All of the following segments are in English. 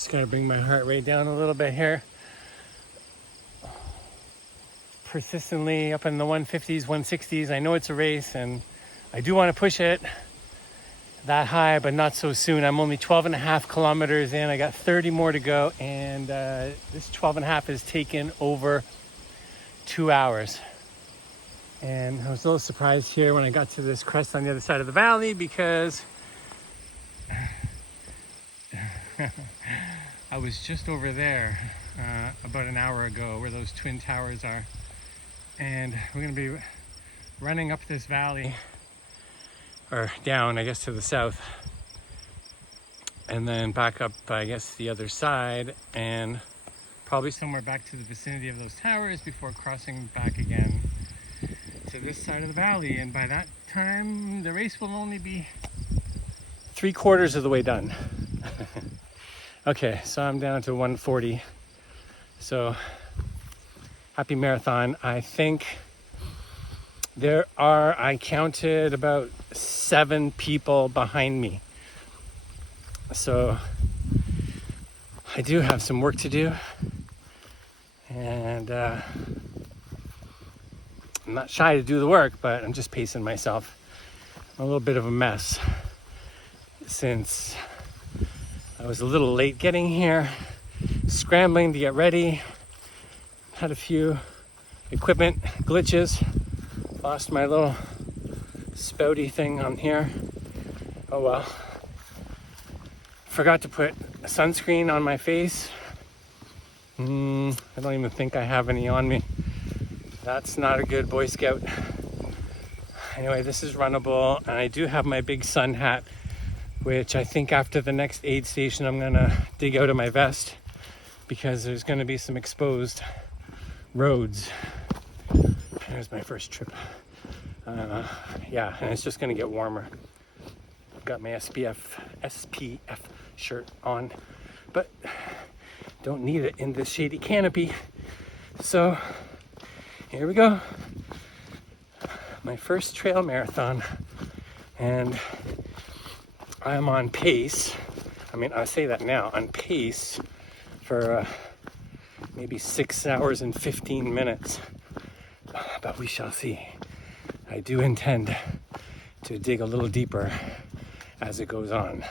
Just gotta bring my heart rate down a little bit here. Persistently up in the 150s, 160s. I know it's a race and I do want to push it that high, but not so soon. I'm only 12 and a half kilometers in. I got 30 more to go, and this 12 and a half has taken over 2 hours. And I was a little surprised here when I got to this crest on the other side of the valley because I was just over there about an hour ago where those twin towers are. And we're going to be running up this valley, or down, I guess, to the south. And then back up, I guess, the other side, and probably somewhere back to the vicinity of those towers before crossing back again to this side of the valley. And by that time, the race will only be 3/4 of the way done. Okay, so I'm down to 140. So happy marathon. I think there are, I counted about 7 people behind me. So I do have some work to do. And I'm not shy to do the work, but I'm just pacing myself. I'm a little bit of a mess since I was a little late getting here, scrambling to get ready. Had a few equipment glitches. Lost my little spouty thing on here. Oh well. Forgot to put sunscreen on my face. I don't even think I have any on me. That's not a good Boy Scout. Anyway, this is runnable, and I do have my big sun hat, which I think after the next aid station I'm gonna dig out of my vest because there's gonna be some exposed roads. There's my first trip. Yeah, and it's just gonna get warmer. I've got my SPF shirt on, but don't need it in this shady canopy. So here we go. My first trail marathon, and I'm on pace. I mean, I say that now, on pace for maybe 6 hours and 15 minutes, but we shall see. I do intend to dig a little deeper as it goes on.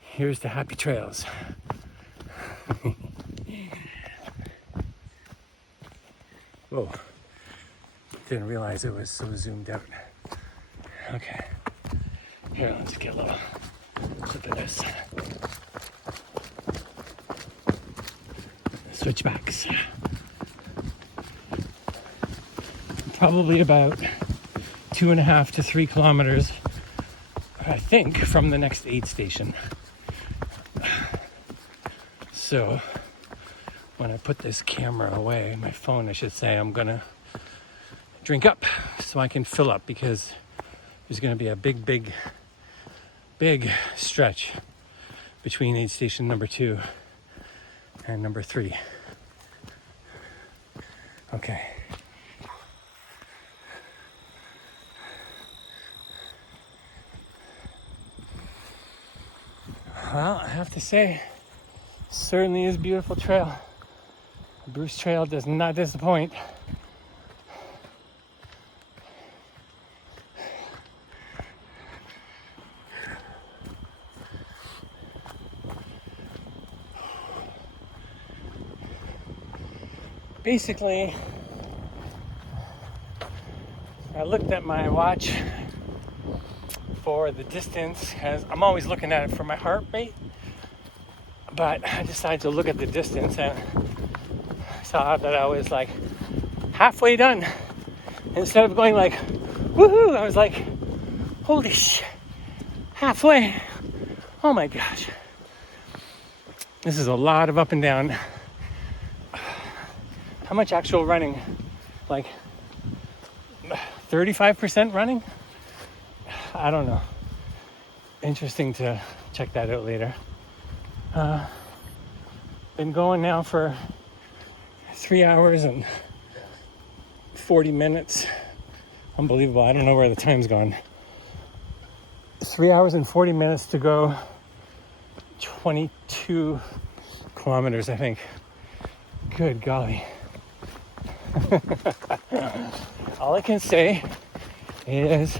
Here's the happy trails. Whoa, didn't realize it was so zoomed out. Okay, here, let's get a little clip of this. Switchbacks. Probably about 2.5 to 3 kilometers, I think, from the next aid station. So when I put this camera away, my phone I should say, I'm gonna drink up so I can fill up, because there's gonna be a big stretch between aid station number 2 and number 3. Okay. Well, I have to say, certainly is a beautiful trail. The Bruce Trail does not disappoint. Basically, I looked at my watch for the distance, because I'm always looking at it for my heart rate, but I decided to look at the distance and saw that I was like halfway done. Instead of going like woohoo, I was like, holy shit, halfway. Oh my gosh, this is a lot of up and down. How much actual running? Like 35% running? I don't know. Interesting to check that out later. Been going now for 3 hours and 40 minutes. Unbelievable. I don't know where the time's gone. 3 hours and 40 minutes to go. 22 kilometers, I think. Good golly. All I can say is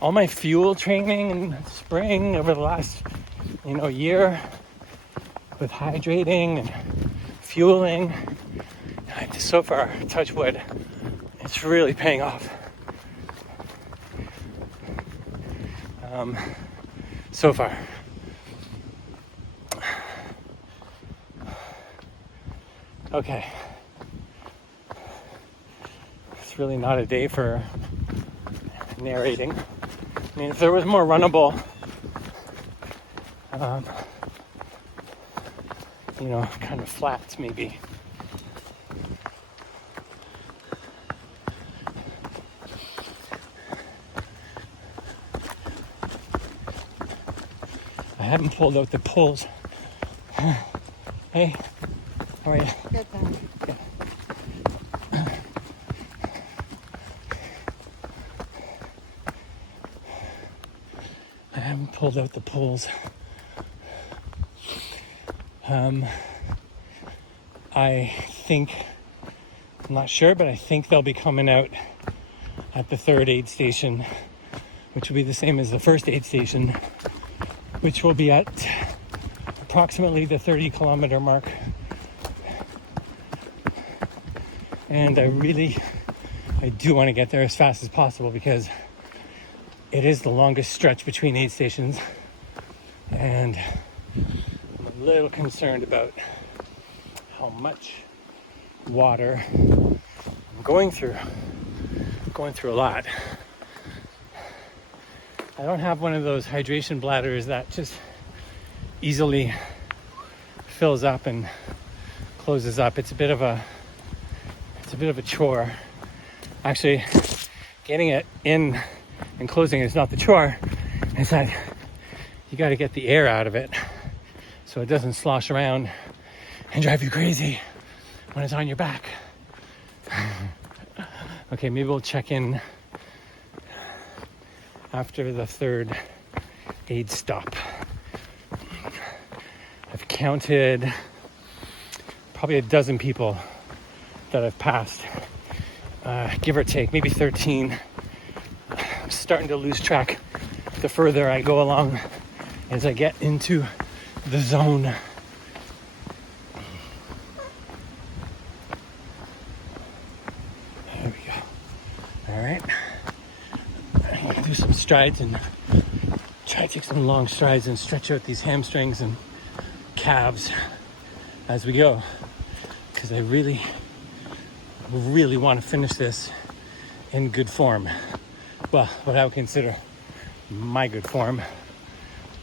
all my fuel training in spring over the last, year with hydrating and fueling, so far, touch wood, it's really paying off. So far. Okay. It's really not a day for narrating. I mean, if there was more runnable, kind of flats maybe. I haven't pulled out the poles. Hey, how are you? Good, thanks. Good. I haven't pulled out the poles. I think, I'm not sure, but I think they'll be coming out at the third aid station, which will be the same as the first aid station, which will be at approximately the 30-kilometer mark. And I do want to get there as fast as possible because it is the longest stretch between aid stations. And I'm a little concerned about how much water I'm going through. I'm going through a lot. I don't have one of those hydration bladders that just easily fills up and closes up. It's a bit of a chore. Actually, getting it in and closing it is not the chore. It's that you got to get the air out of it so it doesn't slosh around and drive you crazy when it's on your back. Okay, maybe we'll check in after the third aid stop. I've counted probably a dozen people that I've passed, give or take, maybe 13. I'm starting to lose track the further I go along as I get into the zone. There we go. All right. I'm gonna do some strides and try to take some long strides and stretch out these hamstrings and calves as we go, because I really want to finish this in good form. Well, what I would consider my good form,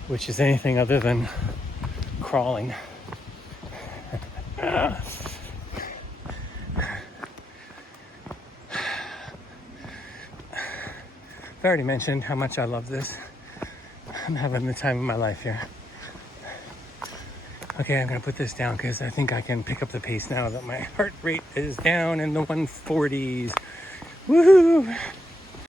which is anything other than crawling. I've already mentioned how much I love this. I'm having the time of my life here. Okay, I'm gonna put this down because I think I can pick up the pace now that my heart rate is down in the 140s. Woohoo!